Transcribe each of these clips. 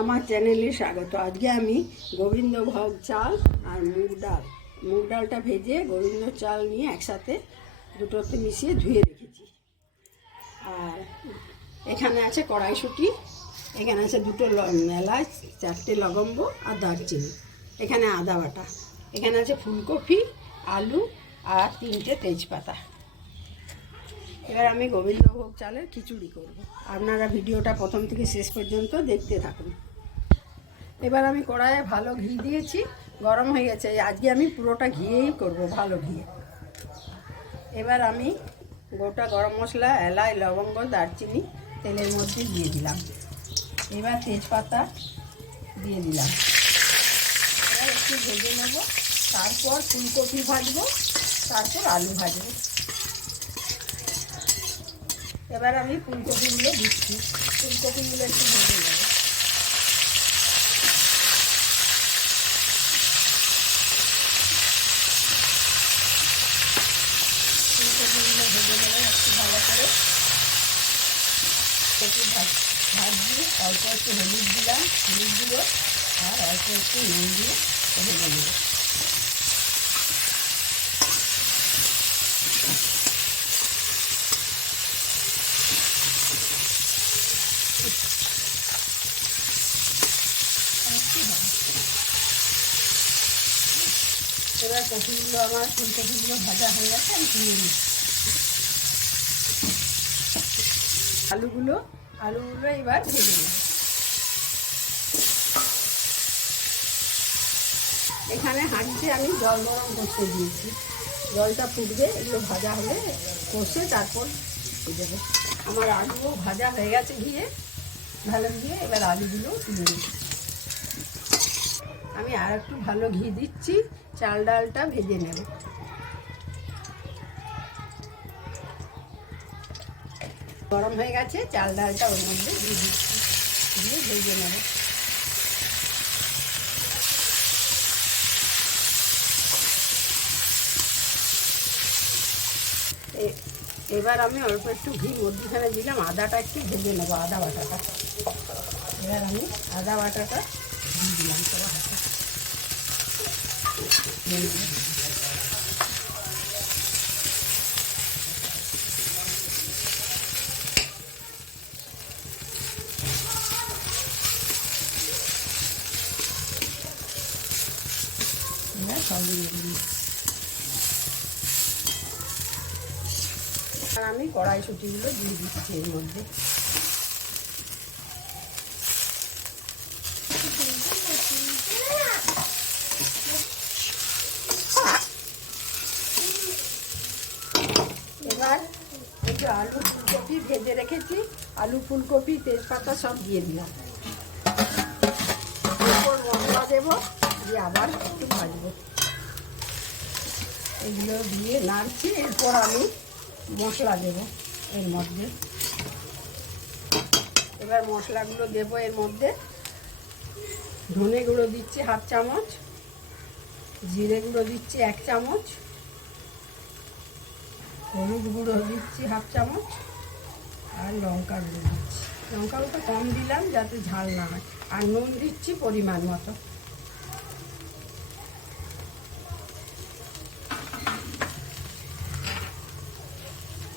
আমার চ্যানেলে স্বাগত। আজকে আমি গোবিন্দভোগ চাল আর মুগ ডালটা ভেজে গোবিন্দ চাল নিয়ে একসাথে দুটোতে মিশিয়ে ধুয়ে রেখেছি। আর এখানে আছে কড়াইশুঁটি, এখানে আছে দুটো এলাচ, 4টে লবঙ্গ আর দারচিনি, এখানে আদা বাটা, এখানে আছে ফুলকপি, আলু আর 3টে তেজপাতা। এবার আমি গোবিন্দভোগ চালের খিচুড়ি করব। আপনারা ভিডিওটা প্রথম থেকে শেষ পর্যন্ত দেখতে থাকুন। এবার আমি কড়াইয়ে ভালো ঘি দিয়েছি, গরম হয়ে গেছে। আজকে আমি পুরোটা ঘিয়েই করব, ভালো ঘিয়ে। এবার আমি গোটা গরম মশলা, এলাচ, লবঙ্গ, দারচিনি তেলের মধ্যে দিয়ে দিলাম। এবার তেজপাতা দিয়ে দিলাম। এবার একটু ভেজে নেব, তারপর ফুলকপি ভাজবো, তারপর আলু ভাজবো। এবার আমি ফুলকপিগুলো দিচ্ছি, ফুলকপিগুলো একটু ভেজে নেব। ফুলকপিগুলো ভেজে নেব একটু ভালো করে। একটু ভাজছি, অল্প একটু হলুদ দিলাম, হলুদগুলো আর অল্প একটু নুন দিয়ে ভেজে নেব। এবার কপিগুলো আমার ফুলকপিগুলো ভাজা হয়ে গেছে, আমি তুলে নিচ্ছি। আলুগুলো এবার ভেজে নেব। এখানে হাঁড়িতে আমি জল গরম করতে দিয়েছি, জলটা ফুটবে, এগুলো ভাজা হলে কষে তারপর দেবো। আমার আলুও ভাজা হয়ে গেছে ঘিয়ে, ভালো ঘিয়ে। এবার আলুগুলো তুলে নিচ্ছি। আমি আর একটু ভালো ঘি দিচ্ছি, চাল ডালটা ভেজে নেব। গরম হয়ে গেছে, চাল ডালটা ওর মধ্যে দিয়ে দিচ্ছি, দিয়ে ভেজে নেব। এবার আমি অল্প একটু ঘি মধ্যখানে দিলাম, আদাটা একটু ভেজে নেবো, আদা বাটাটা। এবার আমি আদা বাটাটা দিয়ে দিলাম সবার হাতে। সব দিয়ে দিই। আর আমি কড়াইশুঁটিগুলো দিয়ে দিচ্ছি এর মধ্যে। এবার একটু আলু ফুলকপি ভেজে রেখেছি, আলু ফুলকপি তেজপাতা সব দিয়ে দিলাম। এরপর মশলা দেবো, দিয়ে আবার একটু ভাজবো। এগুলো দিয়ে নাড়ছি। এরপর আমি মশলা দেব এর মধ্যে। এবার মশলাগুলো দেবো এর মধ্যে। ধনে গুঁড়ো দিচ্ছি 1/2 চামচ, জিরে গুঁড়ো দিচ্ছি 1 চামচ, হলুদ গুঁড়ো দিচ্ছি 1/2 চামচ, আর লঙ্কা গুঁড়ো দিচ্ছি। লঙ্কা গুঁড়োটা কম দিলাম যাতে ঝাল না হয়। আর নুন দিচ্ছি পরিমাণ মতো।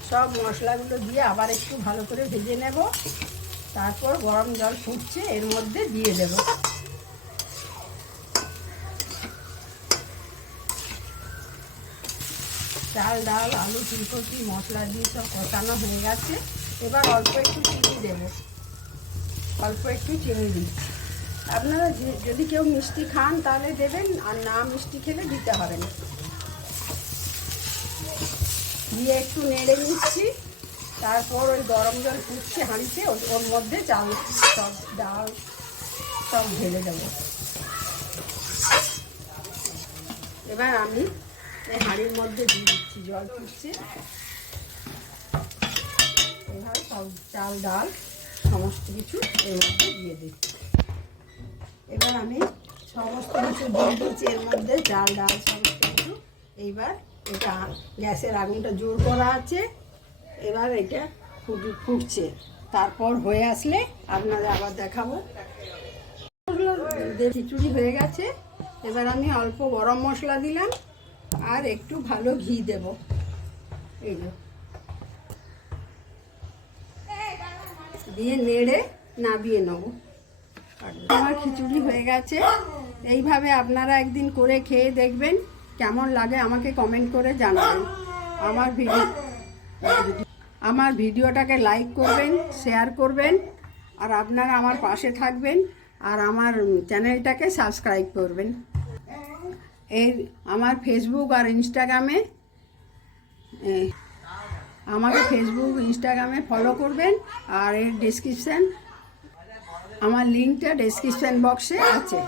সব মশলাগুলো দিয়ে আবার একটু ভালো করে ভেজে নেব। তারপর গরম জল ফুটছে, এর মধ্যে দিয়ে দেব। চাল ডাল আলু ফুলকপি মশলা দিয়ে সব কষানো হয়ে গেছে। এবার অল্প একটু চিনি দেব, অল্প একটু চিনি দিচ্ছি। আপনারা যদি কেউ মিষ্টি খান তাহলে দেবেন, আর না মিষ্টি খেলে দিতে হবে না। দিয়ে একটু নেড়ে নিচ্ছি। তারপর ওই গরম জল ফুটছে হাঁড়িতে, ওর মধ্যে চাল সব ডাল সব ঢেলে দেবো। এবার আমি এই হাঁড়ির মধ্যে দিয়ে দিচ্ছি, জল ফুটছে। এবার সব চাল ডাল সমস্ত কিছু এর মধ্যে দিয়ে দিচ্ছি। এবার আমি সমস্ত কিছু দিয়ে দিচ্ছি এর মধ্যে, চাল ডাল সমস্ত কিছু। এইবার এটা গ্যাসের আগুনটা জোর করা আছে। এবার এটা ফুটছে, তারপর হয়ে আসলে আপনাদের আবার দেখাবো। খিচুড়ি হয়ে গেছে। এবার আমি অল্প গরম মশলা দিলাম আর একটু ভালো ঘি দেব। এই যে দিয়ে নেড়ে নাবিয়ে নেব। আমার খিচুড়ি হয়ে গেছে। এইভাবে আপনারা একদিন করে খেয়ে দেখবেন, কেমন লাগে আমাকে কমেন্ট করে জানাবেন। আমার ভিডিওটাকে লাইক করবেন, শেয়ার করবেন, আর আপনারা আমার পাশে থাকবেন, আর আমার চ্যানেলটাকে সাবস্ক্রাইব করবেন। আমার ফেসবুক আর ইনস্টাগ্রামে আমাকে ইনস্টাগ্রামে ফলো করবেন। আর এর আমার লিঙ্কটা ডেসক্রিপশন বক্সে আছে।